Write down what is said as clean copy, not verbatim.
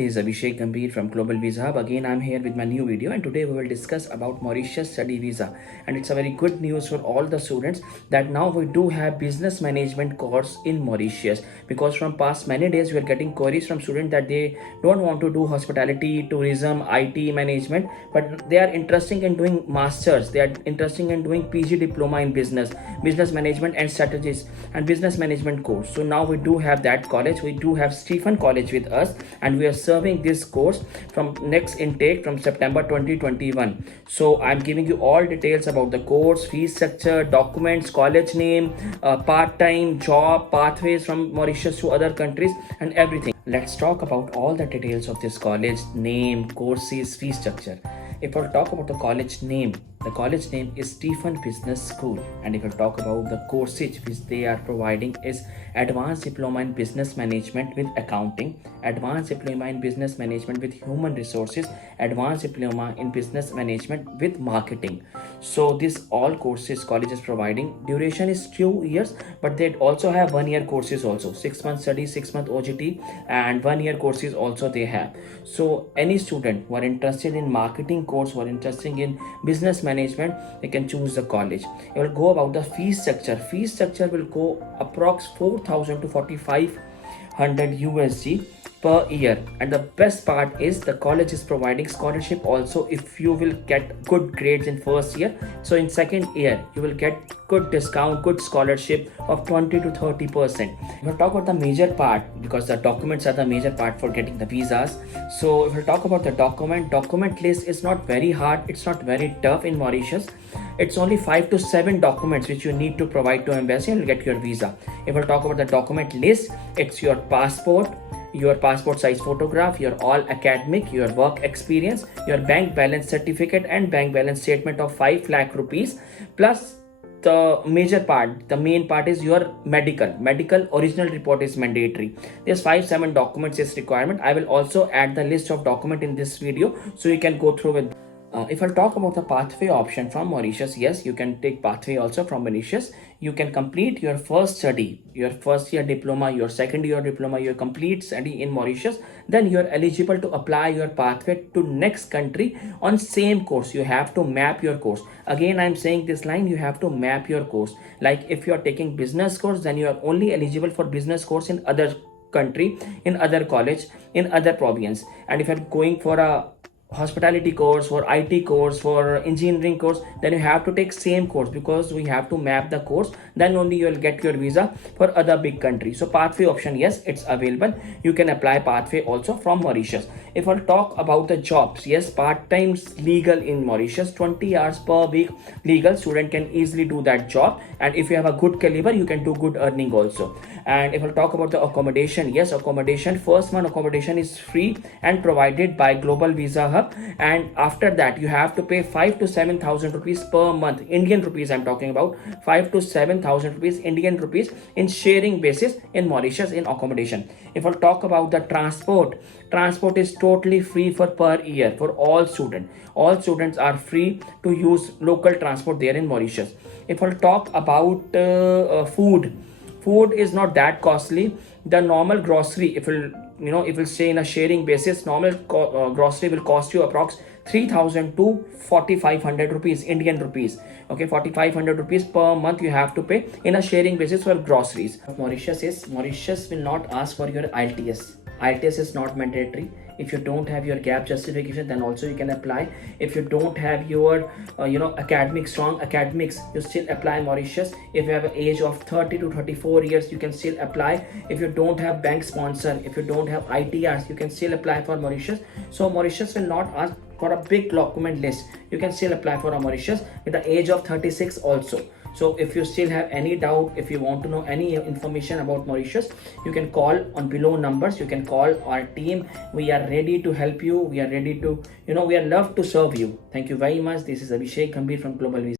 This is Abhishek Gambhir from Global Visa Hub. Again, I'm here with my new video, and today we will discuss about Mauritius study visa. And it's a very good news for all the students that now we do have business management course in Mauritius, because from past many days we are getting queries from students that they don't want to do hospitality, tourism, IT management, but they are interested in doing masters. They are interested in doing PG diploma in business management and strategies and business management course. So now we do have that college. We do have Stephen College with us, and we are serving this course from next intake from September 2021. So I'm giving you all details about the course, fee structure, documents, college name, part-time job, pathways from Mauritius to other countries, and everything. Let's talk about all the details of this college: name, courses, fee structure. If I'll talk about the college name is Stephen Business School. And if I'll talk about the courses which they are providing is Advanced Diploma in Business Management with Accounting, Advanced Diploma in Business Management with Human Resources, Advanced Diploma in Business Management with Marketing. So this all courses college is providing. Duration is 2 years, but they also have 1 year courses also. 6 month study, 6 month OGT, and 1 year courses also they have. So any student who are interested in marketing course, who are interested in business management, they can choose the college. It will go about the fee structure. Fee structure will go approx 4,000 to 4,500 USD per year. And the best part is the college is providing scholarship also if you will get good grades in first year. So in second year you will get good discount, good scholarship of 20 to 30%. We'll talk about the major part, because the documents are the major part for getting the visas. So if we'll talk about the document list is not very hard, it's not very tough in Mauritius. It's only 5 to 7 documents which you need to provide to embassy and you'll get your visa. If we'll talk about the document list, it's your passport size photograph, your all academic, your work experience, your bank balance certificate and bank balance statement of 5 lakh rupees, plus the main part is your medical original report is mandatory. There's 5-7 documents is requirement. I will also add the list of document in this video so you can go through with. If I'll talk about the pathway option from Mauritius, yes, you can take pathway also from Mauritius. You can complete your first study, your first year diploma, your second year diploma, your complete study in Mauritius. Then you're eligible to apply your pathway to next country on same course. You have to map your course. Again, I'm saying this line, you have to map your course. Like if you're taking business course, then you are only eligible for business course in other country, in other college, in other province. And if you're going for a hospitality course, for IT course, for engineering course, then you have to take same course, because we have to map the course. Then only you will get your visa for other big countries. So pathway option, yes, it's available. You can apply pathway also from Mauritius. If I'll talk about the jobs, yes, part-time legal in Mauritius, 20 hours per week legal. Student can easily do that job, and if you have a good caliber, you can do good earning also. And if I'll talk about the accommodation, yes, accommodation, first month accommodation is free and provided by Global Visa Hub, and after that you have to pay 5 to 7,000 rupees per month, Indian rupees I'm talking about, 5 to 7,000 rupees Indian rupees in sharing basis in Mauritius in accommodation. If I'll talk about the transport is totally free for per year for all students are free to use local transport there in Mauritius. If I'll talk about food is not that costly. The normal grocery, if you'll stay in a sharing basis, normal grocery will cost you approx 3,000 to 4,500 rupees Indian rupees. Okay, 4,500 rupees per month you have to pay in a sharing basis for groceries. Mauritius will not ask for your IELTS. IELTS is not mandatory. If you don't have your gap justification, then also you can apply. If you don't have your strong academics, you still apply Mauritius. If you have an age of 30 to 34 years, you can still apply. If you don't have bank sponsor, if you don't have ITRs, you can still apply for Mauritius. So Mauritius will not ask for a big document list. You can still apply for a Mauritius with the age of 36 also. So if you still have any doubt, if you want to know any information about Mauritius, you can call on below numbers. You can call our team. We are ready to help you. We are ready to, we are love to serve you. Thank you very much. This is Abhishek Gambhir from Global Visa.